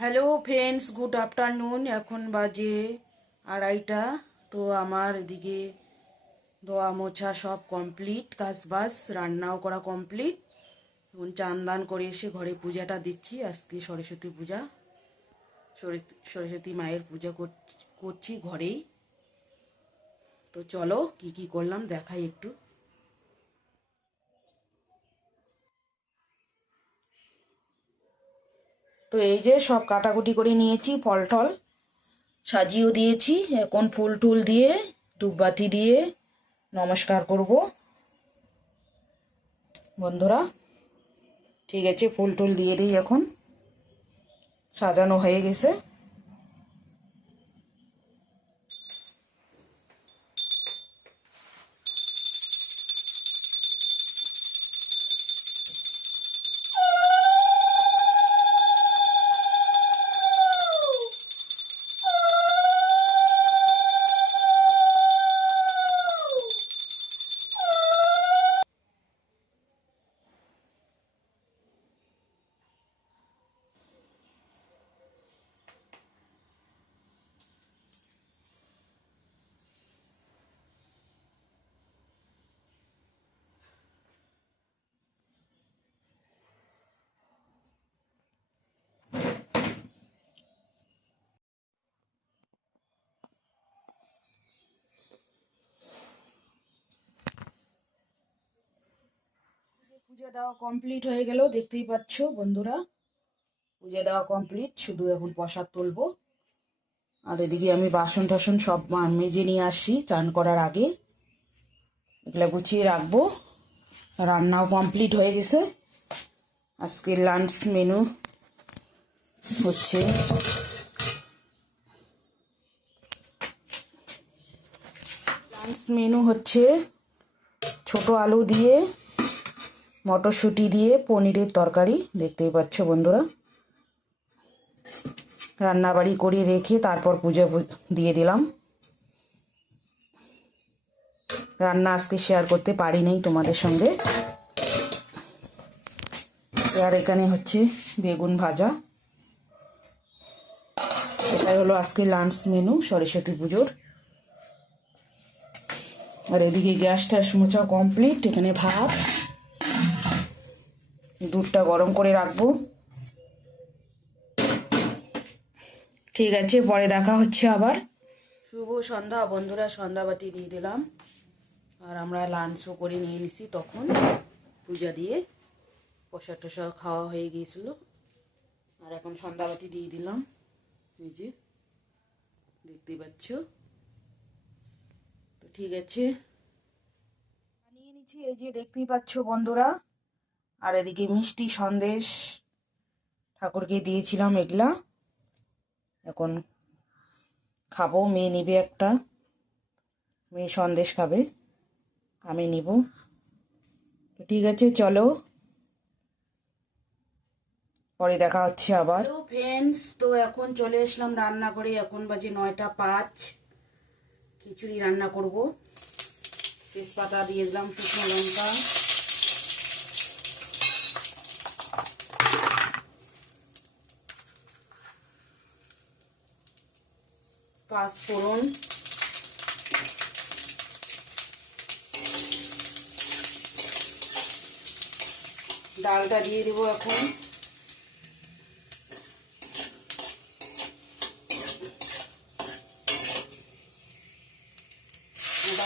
Hello friends good afternoon এখন বাজে আড়াইটা। তো আমার এদিকে ধোয়া মোছা সব কমপ্লিট কাজ বাস রান্নাও করা কমপ্লিট এখন চান করে এসে ঘরে পূজাটা দিচ্ছি। আজকে সরস্বতী পূজা। সরস্বতী- মায়ের পূজা কর- করছি ঘরেই। তো চলো, কি কি করলাম দেখাই একটু। তো এই যে সব কাটাকুটি করে নিয়েছি, ফল টল সাজিয়েও দিয়েছি। এখন ফুল টুল দিয়ে, ধূপবাতি দিয়ে নমস্কার করব। বন্ধুরা, ঠিক আছে, ফুল টুল দিয়ে দিই এখন। সাজানো হয়ে গেছে। পূজা দেওয়া কমপ্লিট হয়ে গেল, দেখতেই পাচ্ছ বন্ধুরা। পূজা দেওয়া কমপ্লিট শুধু এখন প্রসাদ তুলবো। আর এদিকে আমি বাসন টাসন সব মেজে নিয়ে আসি চান করার আগে। এগুলো গুছিয়ে রাখব। রান্নাও কমপ্লিট হয়ে গেছে। আজকে লাঞ্চ মেনু হচ্ছে। লাঞ্চ মেনু হচ্ছে ছোট আলু দিয়ে মটরশুঁটি দিয়ে পনিরের তরকারি, দেখতেই পাচ্ছ বন্ধুরা। রান্নাবাড়ি করে রেখে তারপর পুজো দিয়ে দিলাম। রান্না আজকে শেয়ার করতে পারি নাই তোমাদের সঙ্গে। আর এখানে হচ্ছে বেগুন ভাজা। এটাই হলো আজকে লাঞ্চ মেনু সরস্বতী পুজোর। আর এদিকে গ্যাস ট্যাস মোচা কমপ্লিট এখানে ভাত। দুধটা গরম করে রাখব। ঠিক আছে পরে দেখা হচ্ছে আবার। শুভ সন্ধ্যা বন্ধুরা সন্ধ্যাবাতি দিয়ে দিলাম। আর আমরা লাঞ্চও করে নিয়ে নিছি তখন। পূজা দিয়ে প্রসাদ টসাদ খাওয়া হয়ে গিয়েছিল। আর এখন সন্ধ্যাবাতি দিয়ে দিলাম। এই যে দেখতেই পাচ্ছ? তো ঠিক আছে। নিয়ে নিচ্ছি এই যে দেখতেই পাচ্ছ বন্ধুরা। আর এদিকে মিষ্টি সন্দেশ ঠাকুরকে দিয়েছিলাম এগুলা। এখন খাব, মেয়ে নিবে একটা। মেয়ে সন্দেশ খাবে, আমি নিব। তো ঠিক আছে, চলো। পরে দেখা হচ্ছে আবার। ফ্রেন্ডস তো এখন চলে আসলাম রান্না করে এখন বাজে নয়টা পাঁচ। খিচুড়ি রান্না করব। তেজপাতা দিয়ে দিলাম শুকনো লঙ্কা। পাঁচ ফোড়ন। ডালটা দিয়ে দেবো এখন।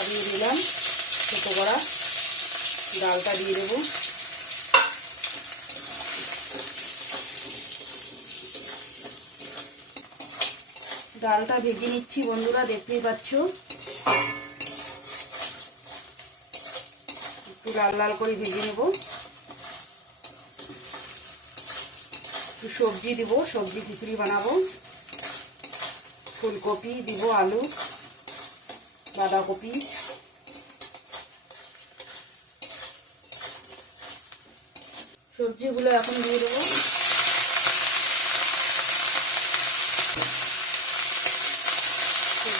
দিয়ে দিলাম ছোটো ডালটা দিয়ে দেবো। ডালটা ভেজে নিচ্ছি, বন্ধুরা, দেখতেই পাচ্ছ। একটু লাল লাল করে ভেজে নেব। একটু সবজি দিব, সবজি খিচুড়ি বানাবো। ফুলকপি দিব, আলু, বাঁধাকপি। সবজিগুলো এখন দিয়ে দেবো।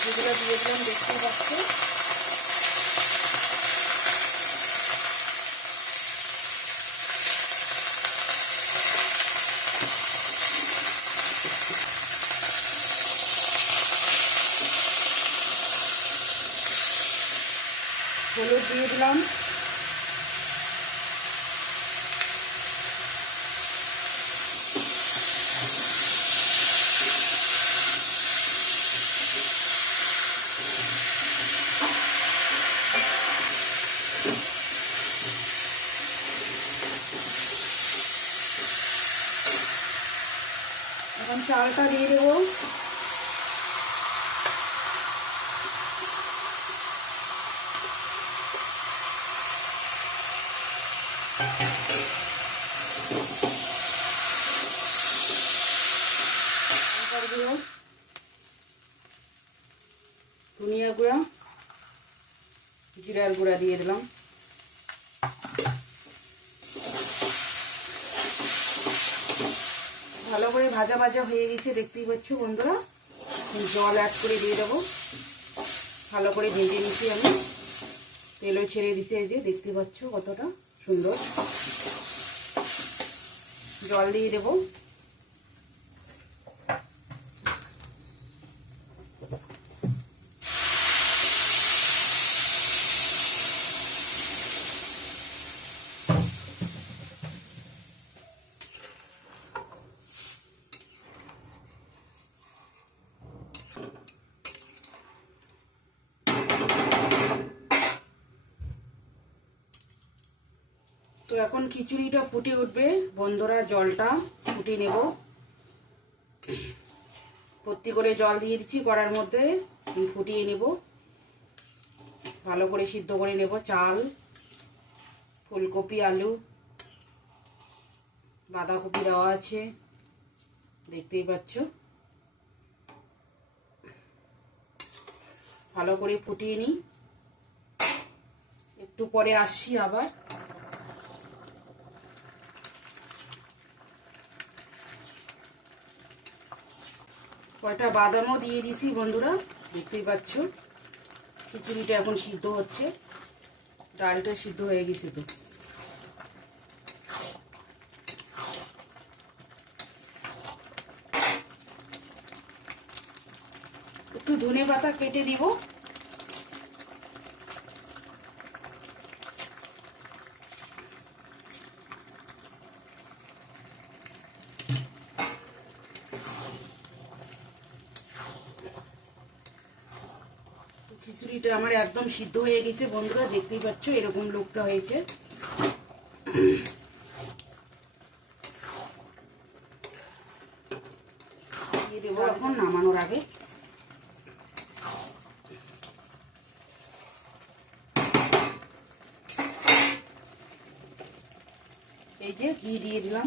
সবজিগুলো দিয়ে দিলাম দেখতে পাচ্ছ হলুদ দিয়ে দিলাম এখন চালটা দিয়ে দেবো। ধনিয়া গুঁড়া জিরার গুঁড়া দিয়ে দিলাম। ভালো করে ভাজা ভাজা হয়ে গেছে, দেখতেই পাচ্ছ বন্ধুরা। জল অ্যাড করে দিয়ে দেবো। ভালো করে ভেজে নিচ্ছি আমি। তেলও ছেড়ে দিছে এই যে, দেখতে পাচ্ছ কতটা সুন্দর। জল দিয়ে দেবো। তো এখন খিচুড়িটা ফুটে উঠবে। বন্ধুরা, জলটা ফুটে নেব। ভর্তি করে জল দিয়ে দিচ্ছি কড়ার মধ্যে। ফুটিয়ে নেব। ভালো করে সিদ্ধ করে নেব চাল, ফুলকপি, আলু, বাঁধাকপি দেওয়া আছে। দেখতেই পাচ্ছ। ভালো করে ফুটিয়ে নিই। একটু পরে আসছি আবার। কয়টা বাদামও দিয়ে দিছি বন্ধুরা, দেখতেই পাচ্ছ। খিচুড়িটা এখন সিদ্ধ হচ্ছে, ডালটা সিদ্ধ হয়ে গেছে তো। একটু ধনে পাতা কেটে দিব খিচুড়িটা আমার একদম সিদ্ধ হয়ে গেছে বন্ধুরা, দেখতেই পাচ্ছ, এরকম লোকটা হয়েছে। দেবো এখন নামানোর আগে। এই যে ঘি দিয়ে দিলাম।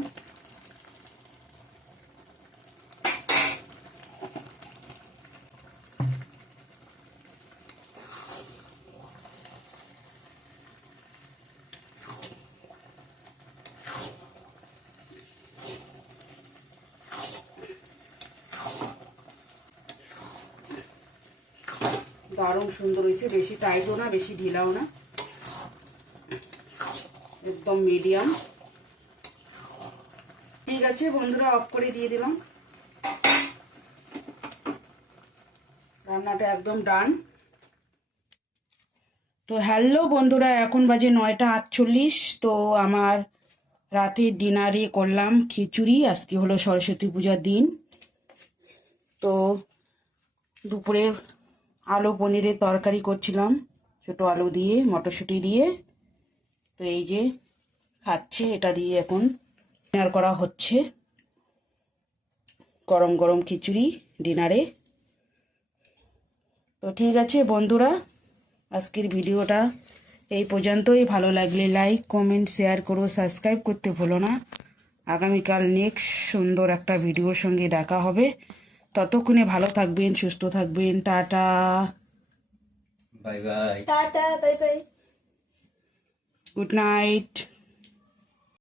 দারুণ সুন্দর হয়েছে। বেশি টাইটও না, বেশি ঢিলাও না। একদম মিডিয়াম ঠিক আছে, বন্ধুরা অফ করে দিয়ে দিলাম। রান্নাটা একদম ডান তো হ্যালো বন্ধুরা, এখন বাজে নয়টা আটচল্লিশ। তো আমার রাতের ডিনারে করলাম খিচুড়ি, আজকে হলো সরস্বতী পূজার দিন। তো দুপুরে আলু পনিরের তরকারি করছিলাম, ছোটো আলু দিয়ে, মটরশুঁটি দিয়ে। তো এই যে খাচ্ছে, এটা দিয়ে এখন ডিনার করা হচ্ছে। গরম গরম খিচুড়ি ডিনারে। তো ঠিক আছে বন্ধুরা, আজকের ভিডিওটা এই পর্যন্তই। ভালো লাগলে লাইক কমেন্ট শেয়ার করো সাবস্ক্রাইব করতে ভুলো না। আগামীকাল নেক্সট সুন্দর একটা ভিডিওর সঙ্গে দেখা হবে। ততক্ষণে ভালো থাকবেন সুস্থ থাকবেন tata. Bye bye. Tata bye bye. Good night.